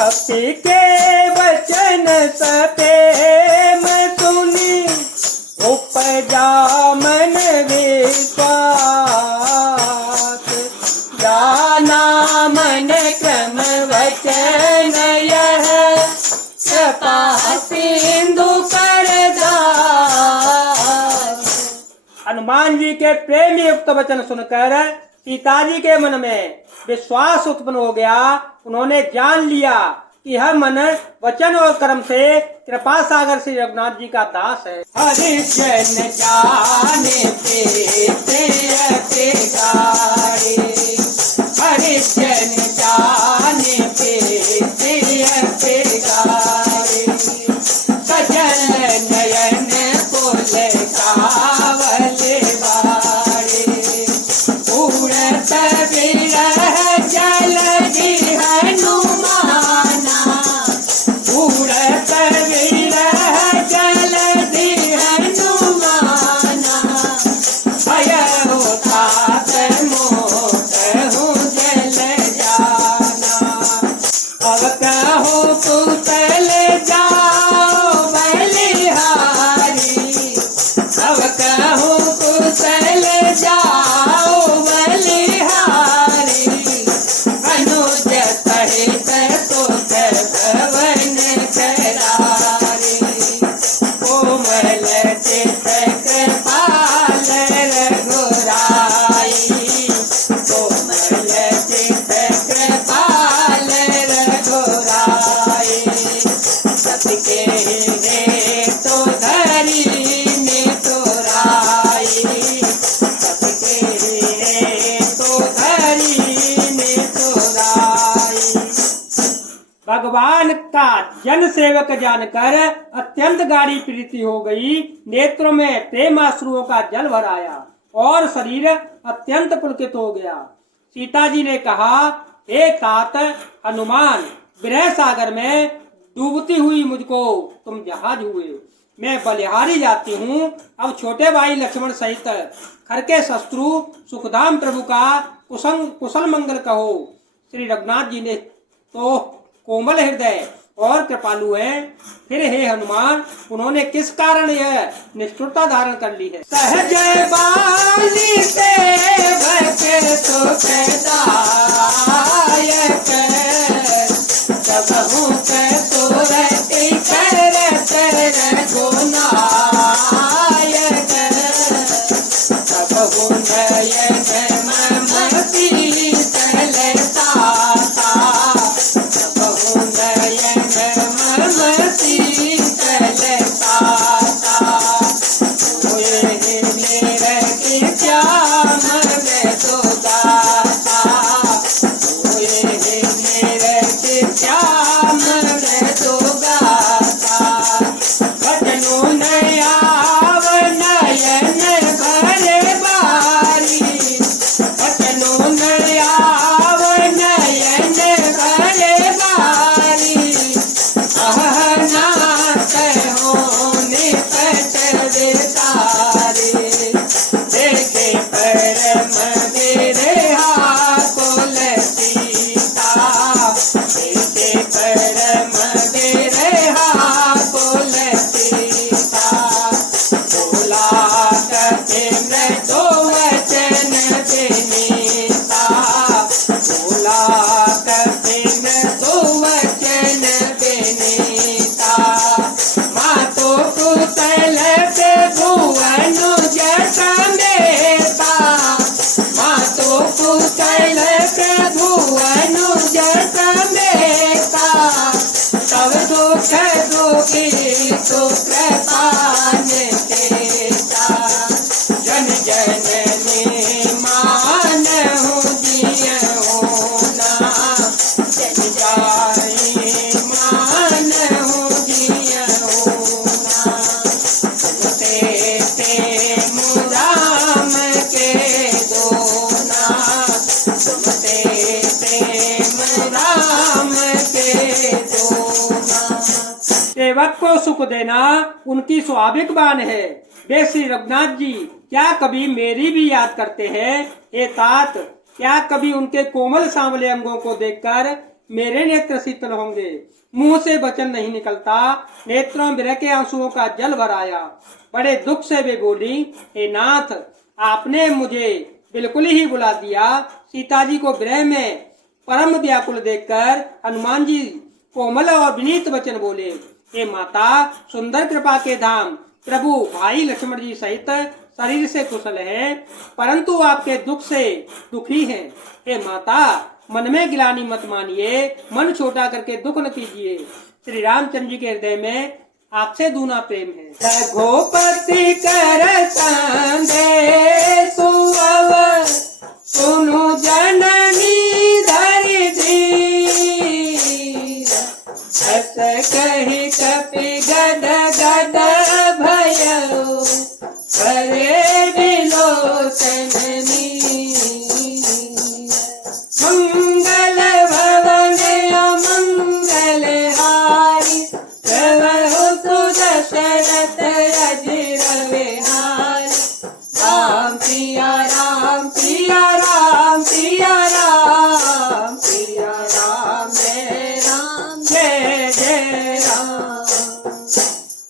कपि के वचन सप्रेम सुनी उपजा मन विश्वास। जाना मन क्रम वचन यह कृपा सिंधु कर दास। हनुमान जी के प्रेम युक्त वचन सुनकर सीता जी के मन में विश्वास उत्पन्न हो गया। उन्होंने जान लिया कि यह मन वचन और कर्म से कृपा सागर श्री रघुनाथ जी का दास है। हरिजन जाने पे गाड़े, हरिजन जाने पे गाड़े, सजल नयन कुल कावले बाड़े, उड़त बिरह जलधि हनुमाना, उड़त बिरह जलधि हनुमाना, भयो तात मोटहु जल जाना। अब कहो कुशल जाओ बलिहारी, अब कहो कुशल जाओ बलिहारी, अनुज सहित सुख भवन करारी, कोमल चित कृपाल रघुराई, कोमल चित कृपाल रघुराई, सत के तो धरी नितुराई, सत के तो धरी नितुराई। भगवान का जन सेवक जानकर अत्यंत गाढ़ी प्रीति हो गई। नेत्रों में प्रेमाश्रुओं का जल भर आया और शरीर अत्यंत पुलकित हो गया। सीता जी ने कहा, हे तात हनुमान, विरह सागर में डूबती हुई मुझको तुम जहाज हुए। मैं बलिहारी जाती हूँ। अब छोटे भाई लक्ष्मण सहित खर के शत्रु सुखधाम प्रभु का कुशल मंगल कहो। श्री रघुनाथ जी ने तो कोमल हृदय और कृपालु हैं, फिर हे हनुमान, उन्होंने किस कारण यह निष्ठुरता धारण कर ली है। सहज बानी से सुखदायक, सबहु के तुरति करत रघुनायक, सबहु नयन ममति तलताता, सबहु नयन ममति तलताता, हुए निरति श्याम मृदुदाता, हुए निरति श्याम मृदुदाता, भजनु नयाव नयन भरे बारी, भजनु नयाव नयन भरे बारी, अहनाथ हो निकट विसारी, देखे परम विरहा कुल सीता, देखे परम विरहा कुल सीता, बोला कपि मृदु वचन विनीता, बोला कपि मृदु वचन विनीता, मातो कुशल पे भुवनु जसमेता, मातो कुशल पे भुवनु जसमेता, तब दुख दुखी सुख पान केता, जन जननी मानहु जियहु ना, जन जाई मानहु जियहु ना, सुनते ते मुराम के दोना, सुनते ते मुराम के दोना। सेवक को सुख देना उनकी स्वाभाविक बान है। वे श्री रघुनाथ जी क्या कभी मेरी भी याद करते हैं? हे तात, क्या कभी उनके कोमल सांवले अंगों को देखकर मेरे नेत्र शीतल होंगे। मुंह से वचन नहीं निकलता, नेत्रों में विरह के आंसुओं का जल भर आया। बड़े दुख से वे बोली, हे नाथ, आपने मुझे बिल्कुल ही बुला दिया। सीता जी को विरह में परम व्याकुल देखकर हनुमान जी कोमल और विनीत वचन बोले, हे माता, सुंदर कृपा के धाम प्रभु भाई लक्ष्मण जी सहित शरीर से कुशल है, परंतु आपके दुख से दुखी हैं। हे माता, मन में गिलानी मत मानिए, मन छोटा करके दुख न कीजिए। श्री रामचंद्र जी के हृदय में आपसे दूना प्रेम है। रघुपति कर संदेशु अवर, सुनु जननी धरि धीर। हस कहि कपि गद गद भयो, करे विलोचन नीर। मंगल भवन अमंगल हारी, प्रभु सुदशरथ अजिर बिहारी। राम सिया राम सिया राम सिया राम सिया राम जय जय राम।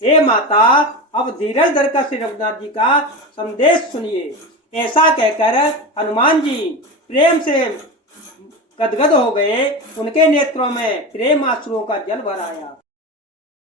हे माता, अब धीरज धरकर श्री रघुनाथ जी का संदेश सुनिए। ऐसा कहकर हनुमान जी प्रेम से गदगद हो गए। उनके नेत्रों में प्रेम आंसुओं का जल भर आया।